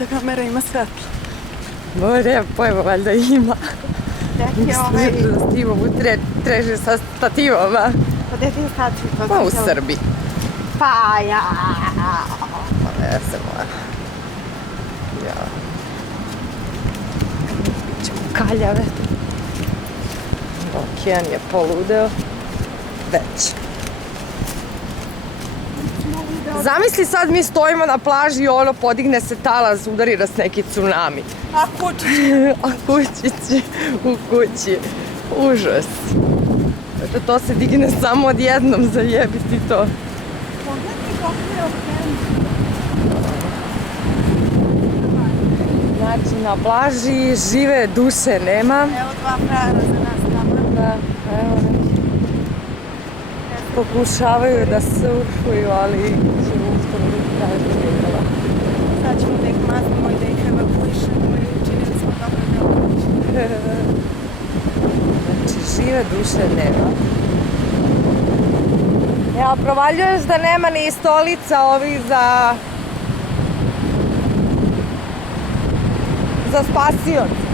ta kamera ima svetlo. Nema pojma, valjda ima. Deki S tim ovu treže sa stativom, a? Pa gde ti je stativ? Pa u Srbiji. Pa ja. Pa ne se mora. Ja. Bićemo kaljave. Okean je poludeo. Već. Zamisli sad mi stojimo na plaži i ono podigne se talas, udari nas neki tsunami. A kućići? A kućići u kući. Užas. Eto, to se digne samo odjednom, zajebiti to. Pogledaj kako je okrenuo. Znači, na plaži žive duše nema. Evo dva frajera za nas tamo. Da, evo neki. Pokušavaju da surfuju, ali će uskoro biti traži vidjela. Sad ćemo da ih maznemo i da ih evakuišemo i učinili smo dobro delo. Znači, žive duše nema. Evo, provaljuješ da nema ni stolica ovih za spasioce.